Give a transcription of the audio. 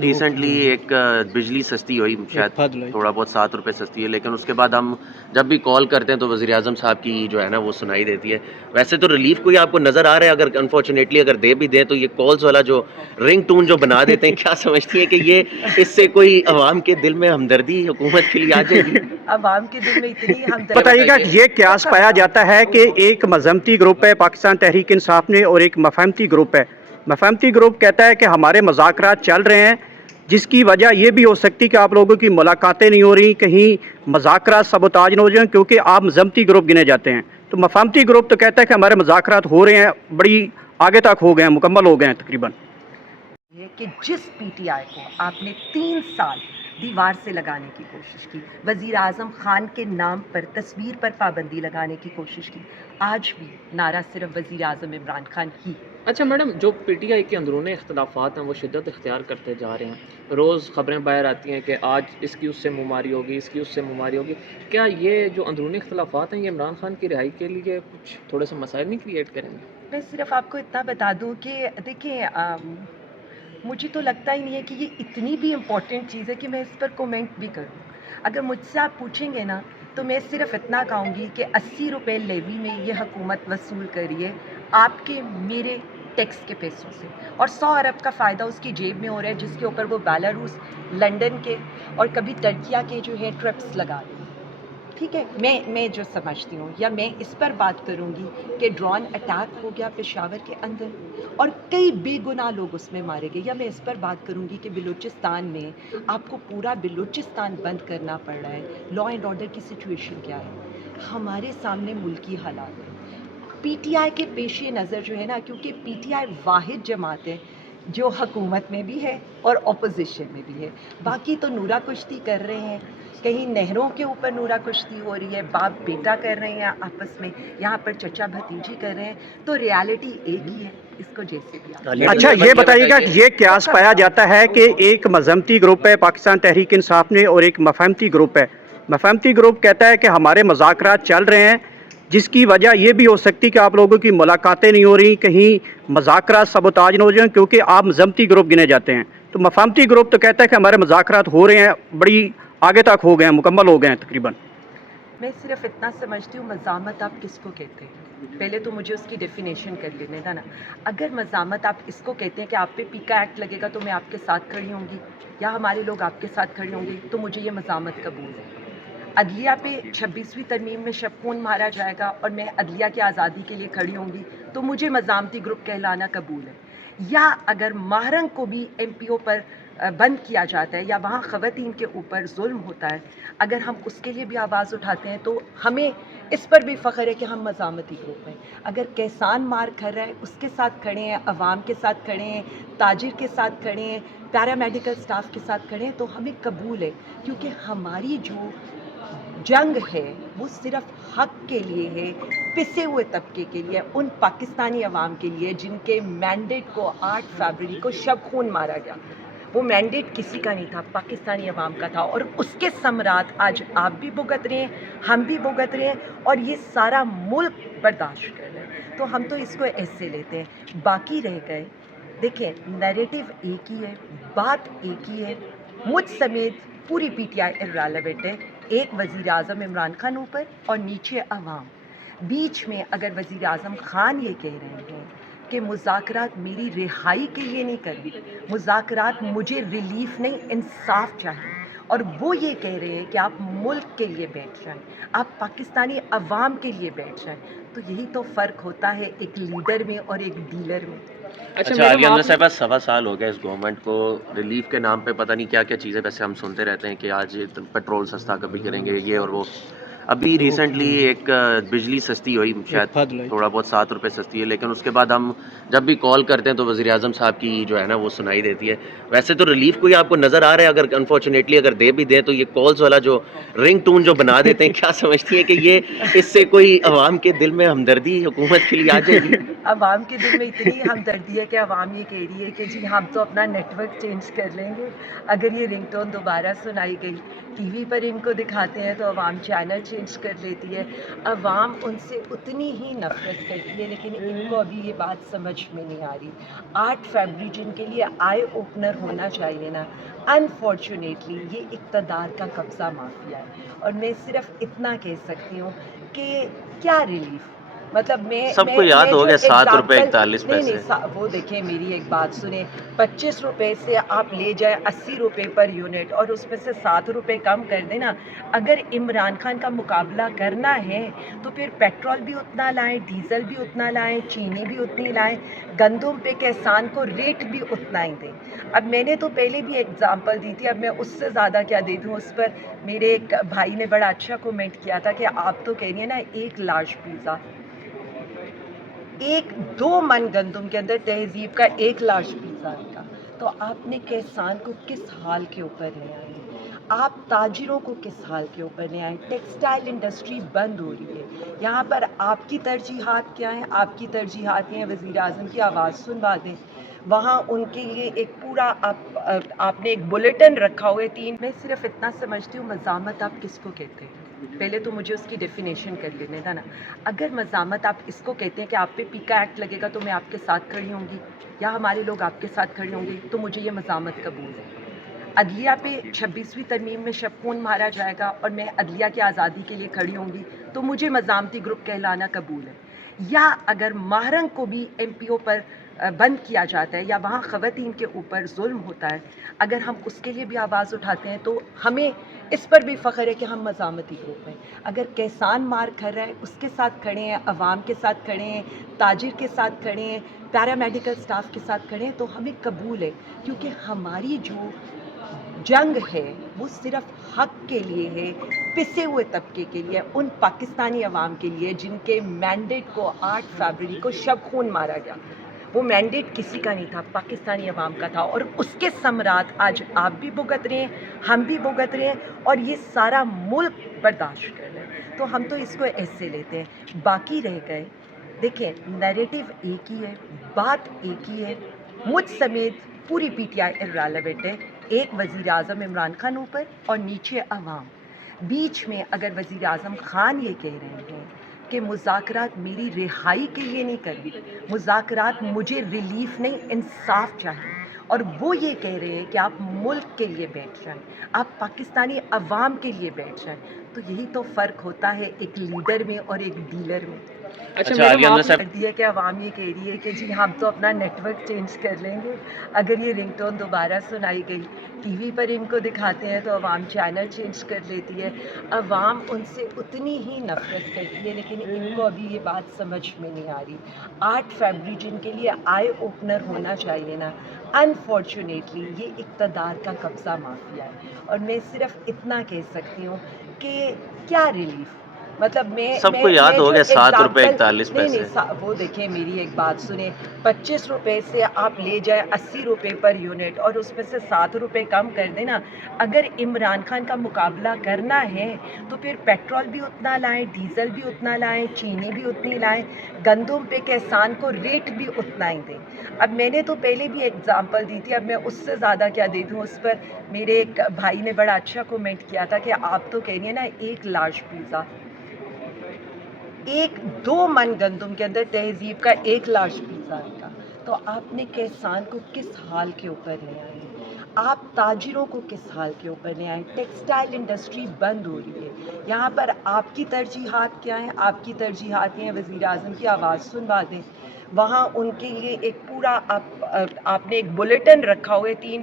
Recently ایک بجلی سستی ہوئی، شاید تھوڑا بہت 7 روپے سستی ہے، لیکن اس کے بعد ہم جب بھی کال کرتے ہیں تو وزیر اعظم صاحب کی جو ہے نا وہ سنائی دیتی ہے. ویسے تو ریلیف کوئی آپ کو نظر آ رہا ہے؟ اگر انفارچونیٹلی اگر دے بھی دیں تو یہ کالز والا جو رنگ ٹون جو بنا دیتے ہیں، کیا سمجھتی ہیں کہ یہ اس سے کوئی عوام کے دل میں ہمدردی حکومت کے لیے آ جائے گی؟ عوام کے دل میں اتنی ہمدردی بتائیے گا کہ یہ قیاس پایا جاتا ہے کہ ایک مذہبتی گروپ ہے پاکستان تحریک انصاف میں اور ایک مفاہمتی گروپ ہے. مفاہمتی گروپ کہتا ہے کہ ہمارے مذاکرات چل رہے ہیں، جس کی وجہ یہ بھی ہو سکتی کہ آپ لوگوں کی ملاقاتیں نہیں ہو رہی، کہیں مذاکرات سبوتاج نہ ہو جائیں کیونکہ آپ مذہبتی گروپ گنے جاتے ہیں. تو مفاہمتی گروپ تو کہتا ہے کہ ہمارے مذاکرات ہو رہے ہیں، بڑی آگے تک ہو گئے ہیں، مکمل ہو گئے ہیں تقریباً. کہ جس پی ٹی آئی کو آپ نے 3 سال دیوار سے لگانے کی کوشش کی، وزیر اعظم خان کے نام پر تصویر پر پابندی لگانے کی کوشش کی، آج بھی نعرہ صرف وزیر اعظم عمران خان ہی. اچھا میڈم، جو پی ٹی آئی کے اندرونی اختلافات ہیں وہ شدت اختیار کرتے جا رہے ہیں. روز خبریں باہر آتی ہیں کہ آج اس کی اس سے مماری ہوگی، اس کی اس سے مماری ہوگی. کیا یہ جو اندرونی اختلافات ہیں یہ عمران خان کی رہائی کے لیے کچھ تھوڑے سے مسائل نہیں کریٹ کریں گے؟ میں صرف آپ کو اتنا بتا دوں کہ دیکھیں، مجھے تو لگتا ہی نہیں ہے کہ یہ اتنی بھی امپورٹنٹ چیز ہے کہ میں اس پر کومنٹ بھی کروں. اگر مجھ سے آپ پوچھیں گے نا تو میں صرف اتنا کہوں گی کہ 80 روپے لیوی میں یہ حکومت وصول کری ہے آپ کے میرے ٹیکس کے پیسوں سے، اور 100 ارب کا فائدہ اس کی جیب میں ہو رہا ہے، جس کے اوپر وہ بیلاروس، لنڈن کے اور کبھی ٹرکیا کے جو ہے ٹرپس لگا رہے ہیں. ٹھیک ہے، میں جو سمجھتی ہوں، یا میں اس پر بات کروں گی کہ ڈرون اٹیک ہو گیا پشاور کے اندر اور کئی بے گناہ لوگ اس میں مارے گئے، یا میں اس پر بات کروں گی کہ بلوچستان میں آپ کو پورا بلوچستان بند کرنا پڑ رہا ہے، لا اینڈ آرڈر کی سچویشن کیا ہے. ہمارے سامنے ملکی حالات ہیں. پی ٹی آئی کے پیش نظر جو ہے نا، کیونکہ پی ٹی آئی واحد جماعت ہے جو حکومت میں بھی ہے اور اپوزیشن میں بھی ہے. باقی تو نورا کشتی کر رہے ہیں، کہیں نہروں کے اوپر نورا کشتی ہو رہی ہے، باپ بیٹا کر رہے ہیں آپس میں، یہاں پر چچا بھتیجی کر رہے ہیں. تو ریالٹی ایک ہی ہے، اس کو جیسے بھی آپ. اچھا یہ بتائیے گا کہ یہ قیاس پایا جاتا ہے کہ ایک مذہبتی گروپ ہے پاکستان تحریک انصاف میں اور ایک مفاہمتی گروپ ہے. مفاہمتی گروپ کہتا ہے کہ ہمارے مذاکرات چل رہے ہیں، جس کی وجہ یہ بھی ہو سکتی کہ آپ لوگوں کی ملاقاتیں نہیں ہو رہی، کہیں مذاکرات سبوتاج نہ ہو جائیں کیونکہ آپ مذہبتی گروپ گنے جاتے ہیں. تو مفاہمتی گروپ تو کہتا ہے کہ ہمارے مذاکرات ہو رہے ہیں، بڑی آگے تک ہو گئے ہیں، مکمل ہو گئے ہیں تقریباً. میں صرف اتنا سمجھتی ہوں، مزاحمت آپ کس کو کہتے ہیں؟ پہلے تو مجھے اس کی ڈیفینیشن کر لینے تھا نا. اگر مزاحمت آپ اس کو کہتے ہیں کہ آپ پہ پیکا ایکٹ لگے گا تو میں آپ کے ساتھ کھڑی ہوں گی، یا ہمارے لوگ آپ کے ساتھ کھڑے ہوں گے، تو مجھے یہ مزاحمت قبول ہے. عدلیہ پہ 26ویں ترمیم میں شب خون مارا جائے گا اور میں عدلیہ کی آزادی کے لیے کھڑی ہوں گی تو مجھے مزاحمتی گروپ کہلانا قبول ہے. یا اگر ماہرنگ کو بھی ایم پی او پر بند کیا جاتا ہے یا وہاں خواتین کے اوپر ظلم ہوتا ہے، اگر ہم اس کے لیے بھی آواز اٹھاتے ہیں تو ہمیں اس پر بھی فخر ہے کہ ہم مزاحمتی گروپ ہیں. اگر کسان مار کھا رہا ہے اس کے ساتھ کھڑے ہیں، عوام کے ساتھ کھڑے ہیں، تاجر کے ساتھ کھڑے ہیں، پیرا میڈیکل سٹاف کے ساتھ کھڑے ہیں، تو ہمیں قبول ہے. کیونکہ ہماری جو جنگ ہے وہ صرف حق کے لیے ہے، پسے ہوئے طبقے کے لیے، ان پاکستانی عوام کے لیے جن کے مینڈیٹ کو 8 فروری کو شب خون مارا گیا. وہ مینڈیٹ کسی کا نہیں تھا، پاکستانی عوام کا تھا، اور اس کے ثمرات آج آپ بھی بھگت رہے ہیں، ہم بھی بھگت رہے ہیں، اور یہ سارا ملک برداشت کر رہا ہے. تو ہم تو اس کو ایسے لیتے ہیں. باقی رہ گئے، دیکھیں نیریٹو ایک ہی ہے، بات ایک ہی ہے، مجھ سمیت پوری پی ٹی آئی ارریلیونٹ ہے. ایک وزیر اعظم عمران خان اوپر اور نیچے عوام. بیچ میں اگر وزیر اعظم خان یہ کہہ رہے ہیں کہ مذاکرات میری رہائی کے لیے نہیں کرنی، مذاکرات مجھے ریلیف نہیں انصاف چاہیے، اور وہ یہ کہہ رہے ہیں کہ آپ ملک کے لیے بیٹھ جائیں، آپ پاکستانی عوام کے لیے بیٹھ جائیں، تو یہی تو فرق ہوتا ہے ایک لیڈر میں اور ایک ڈیلر میں. اچھا عالیہ حمزہ صاحبہ، 1.25 سال ہو گیا اس گورنمنٹ کو، ریلیف کے نام پہ پتہ نہیں کیا کیا چیزیں ویسے ہم سنتے رہتے ہیں کہ آج پیٹرول سستا کبھی کریں گے، یہ اور وہ. ابھی ریسنٹلی ایک بجلی سستی ہوئی، شاید تھوڑا بہت 7 روپے سستی ہے، لیکن اس کے بعد ہم جب بھی کال کرتے ہیں تو وزیر اعظم صاحب کی جو ہے نا وہ سنائی دیتی ہے. ویسے تو ریلیف کوئی آپ کو نظر آ رہا ہے؟ اگر انفارچونیٹلی اگر دے بھی دیں تو یہ کالز والا جو رنگ ٹون جو بنا دیتے ہیں، کیا سمجھتی ہیں کہ یہ اس سے کوئی عوام کے دل میں ہمدردی حکومت کے لیے آ جائے گی؟ عوام کے دل میں اتنی ہمدردی ہے کہ عوام یہ کہہ رہی ہے کہ جی ہم تو اپنا نیٹ ورک چینج کر لیں گے اگر یہ رنگ ٹون دوبارہ سنائی گئی. ٹی وی پر ان کو دکھاتے ہیں تو عوام چینل چینج چینج کر لیتی ہے، عوام ان سے اتنی ہی نفرت کرتی ہے، لیکن ان کو ابھی یہ بات سمجھ میں نہیں آ رہی۔ 8 فیبری جن کے لیے آئی اوپنر ہونا چاہیے نا، انفارچونیٹلی یہ اقتدار کا قبضہ مافیا ہے۔ اور میں صرف اتنا کہہ سکتی ہوں کہ کیا ریلیف، مطلب سب کو یاد ہو جو گیا 7 روپے ایگزامپل 41 پیسے۔ وہ دیکھیں میری ایک بات سنیں، 25 روپے سے آپ لے جائیں 80 روپے پر یونٹ اور اس میں سے 7 روپے کم کر دیں نا۔ اگر عمران خان کا مقابلہ کرنا ہے تو پھر پیٹرول بھی اتنا لائیں، ڈیزل بھی اتنا لائیں، چینی بھی اتنی لائیں، گندم پہ کسان کو ریٹ بھی اتنا ہی دیں۔ اب میں نے تو پہلے بھی ایگزامپل دی تھی، اب میں اس سے زیادہ کیا دے دوں۔ اس پر میرے ایک بھائی نے بڑا اچھا کومنٹ کیا تھا کہ آپ تو کہہ رہی ہیں نا ایک لارج پیزا، 2 من گندم کے اندر تہذیب کا ایک لارج پیزا آئے گا، تو آپ نے کسان کو کس حال کے اوپر لے آئے، آپ تاجروں کو کس حال کے اوپر لے آئے۔ ٹیکسٹائل انڈسٹری بند ہو رہی ہے، یہاں پر آپ کی ترجیحات کیا ہیں؟ آپ کی ترجیحات یہ ہیں وزیر اعظم کی آواز سنوا دیں، وہاں ان کے لیے ایک پورا آپ نے ایک بلیٹن رکھا ہوا ہے 3۔ میں صرف اتنا سمجھتی ہوں مزاحمت آپ کس کو کہتے ہیں، پہلے تو مجھے اس کی ڈیفینیشن کر لینے تھا نا۔ اگر مزاحمت آپ اس کو کہتے ہیں کہ آپ پہ پیکا ایکٹ لگے گا تو میں آپ کے ساتھ کھڑی ہوں گی، یا ہمارے لوگ آپ کے ساتھ کھڑے ہوں گے، تو مجھے یہ مزاحمت قبول ہے۔ عدلیہ پہ 26ویں ترمیم میں شب خون مارا جائے گا اور میں عدلیہ کی آزادی کے لیے کھڑی ہوں گی، تو مجھے مزاحمتی گروپ کہلانا قبول ہے۔ یا اگر ماہرنگ کو بھی ایم پی او پر بند کیا جاتا ہے یا وہاں خواتین کے اوپر ظلم ہوتا ہے، اگر ہم اس کے لیے بھی آواز اٹھاتے ہیں تو ہمیں اس پر بھی فخر ہے کہ ہم مزاحمتی گروپ ہیں۔ اگر کسان مار کھا رہا ہے اس کے ساتھ کھڑے ہیں، عوام کے ساتھ کھڑے ہیں، تاجر کے ساتھ کھڑے ہیں، پیرامیڈیکل سٹاف کے ساتھ کھڑے ہیں، تو ہمیں قبول ہے، کیونکہ ہماری جو جنگ ہے وہ صرف حق کے لیے ہے، پسے ہوئے طبقے کے لیے، ان پاکستانی عوام کے لیے جن کے مینڈیٹ کو 8 فروری کو شب خون مارا گیا۔ وہ مینڈیٹ کسی کا نہیں تھا، پاکستانی عوام کا تھا، اور اس کے ثمرات آج آپ بھی بھگت رہے ہیں، ہم بھی بھگت رہے ہیں، اور یہ سارا ملک برداشت کر رہا ہے۔ تو ہم تو اس کو ایسے لیتے ہیں۔ باقی رہ گئے، دیکھیں نیریٹو ایک ہی ہے، بات ایک ہی ہے، مجھ سمیت پوری پی ٹی آئی ارریلیونٹ ہے، ایک وزیر اعظم عمران خان اوپر اور نیچے عوام۔ بیچ میں اگر وزیر اعظم خان یہ کہہ رہے ہیں کہ مذاکرات میری رہائی کے لیے نہیں کر رہی، مذاکرات مجھے ریلیف نہیں انصاف چاہیے، اور وہ یہ کہہ رہے ہیں کہ آپ ملک کے لیے بیٹھ جائیں، آپ پاکستانی عوام کے لیے بیٹھ جائیں، تو یہی تو فرق ہوتا ہے ایک لیڈر میں اور ایک ڈیلر میں۔ اچھا اچھا میڈم عالیہ حمزہ آپ صاحب، کر دیا کہ عوام یہ کہہ رہی ہے کہ جی ہم تو اپنا نیٹ ورک چینج کر لیں گے اگر یہ رنگ ٹون دوبارہ سنائی گئی، ٹی وی پر ان کو دکھاتے ہیں تو عوام چینل چینج کر لیتی ہے۔ عوام ان سے اتنی ہی نفرت کرتی ہے، لیکن ان کو ابھی یہ بات سمجھ میں نہیں آ رہی۔ 8 فیبری جن کے لیے آئی اوپنر ہونا چاہیے نا، انفارچونیٹلی یہ اقتدار کا قبضہ مافیا ہے۔ اور میں صرف اتنا کہہ سکتی ہوں کہ کیا ریلیف، مطلب سب کو یاد ہو گیا 7 روپے 41 نہیں پیسے۔ وہ دیکھیں میری ایک بات سنیں، 25 روپے سے آپ لے جائیں 80 روپے پر یونٹ اور اس میں سے 7 روپے کم کر دیں نا۔ اگر عمران خان کا مقابلہ کرنا ہے تو پھر پیٹرول بھی اتنا لائیں، ڈیزل بھی اتنا لائیں، چینی بھی اتنی لائیں، گندم پہ کسان کو ریٹ بھی اتنا ہی دیں۔ اب میں نے تو پہلے بھی ایگزامپل دی تھی، اب میں اس سے زیادہ کیا دے دوں۔ اس پر میرے ایک بھائی نے بڑا اچھا کومنٹ کیا تھا کہ آپ تو کہہ رہی ہیں نا ایک لارج پیزا، 2 من گندم کے اندر تہذیب کا ایک لارج پیزا آئے گا، تو آپ نے کسان کو کس حال کے اوپر لے آئے، آپ تاجروں کو کس حال کے اوپر لے آئے۔ ٹیکسٹائل انڈسٹری بند ہو رہی ہے، یہاں پر آپ کی ترجیحات کیا ہیں؟ آپ کی ترجیحات یہ ہیں وزیر اعظم کی آواز سنوا دیں، وہاں ان کے لیے ایک پورا آپ نے ایک بلیٹن رکھا ہوا ہے 3